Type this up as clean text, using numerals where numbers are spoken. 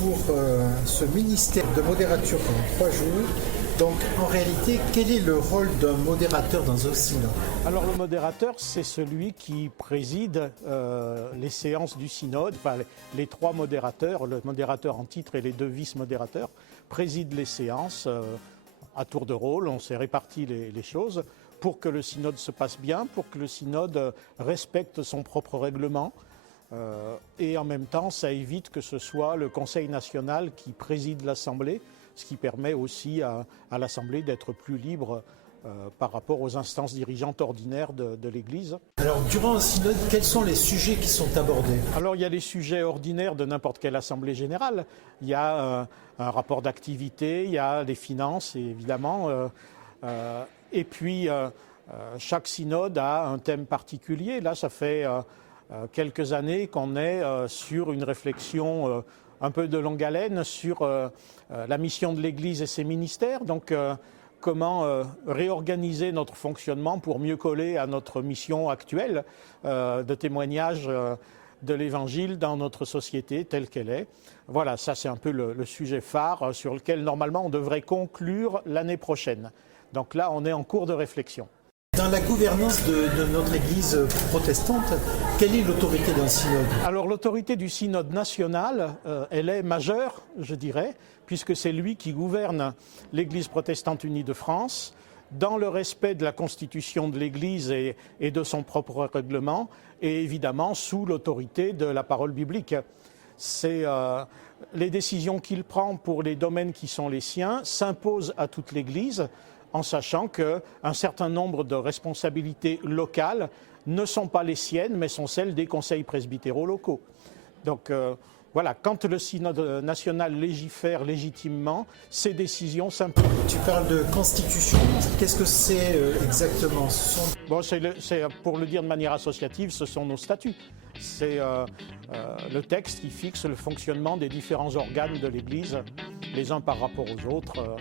pour ce ministère de modérature pendant 3 jours. Donc en réalité, quel est le rôle d'un modérateur dans un synode? Alors le modérateur, c'est celui qui préside les séances du synode, enfin les 3 modérateurs, le modérateur en titre et les 2 vice-modérateurs, président les séances à tour de rôle, on s'est réparti les choses pour que le synode se passe bien, pour que le synode respecte son propre règlement. Et en même temps, ça évite que ce soit le Conseil national qui préside l'Assemblée, ce qui permet aussi à l'Assemblée d'être plus libre par rapport aux instances dirigeantes ordinaires de l'Église. Alors, durant un synode, quels sont les sujets qui sont abordés? Alors, il y a les sujets ordinaires de n'importe quelle Assemblée générale. Il y a un rapport d'activité, il y a les finances, évidemment. Et puis, chaque synode a un thème particulier. Là, ça fait quelques années qu'on est sur une réflexion un peu de longue haleine sur la mission de l'Église et ses ministères. Donc, comment réorganiser notre fonctionnement pour mieux coller à notre mission actuelle de témoignage de l'Évangile dans notre société telle qu'elle est. Voilà, ça c'est un peu le sujet phare sur lequel normalement on devrait conclure l'année prochaine. Donc là, on est en cours de réflexion. Dans la gouvernance de notre Église protestante, quelle est l'autorité d'un synode? Alors l'autorité du synode national, elle est majeure, je dirais, puisque c'est lui qui gouverne l'Église protestante unie de France, dans le respect de la constitution de l'Église et de son propre règlement, et évidemment sous l'autorité de la parole biblique. C'est les décisions qu'il prend pour les domaines qui sont les siens s'imposent à toute l'Église, en sachant qu'un certain nombre de responsabilités locales ne sont pas les siennes, mais sont celles des conseils presbytéraux locaux. Donc voilà, quand le synode national légifère légitimement, ces décisions s'imposent. Tu parles de constitution, qu'est-ce que c'est exactement? Bon, pour le dire de manière associative, ce sont nos statuts. C'est le texte qui fixe le fonctionnement des différents organes de l'Église, les uns par rapport aux autres.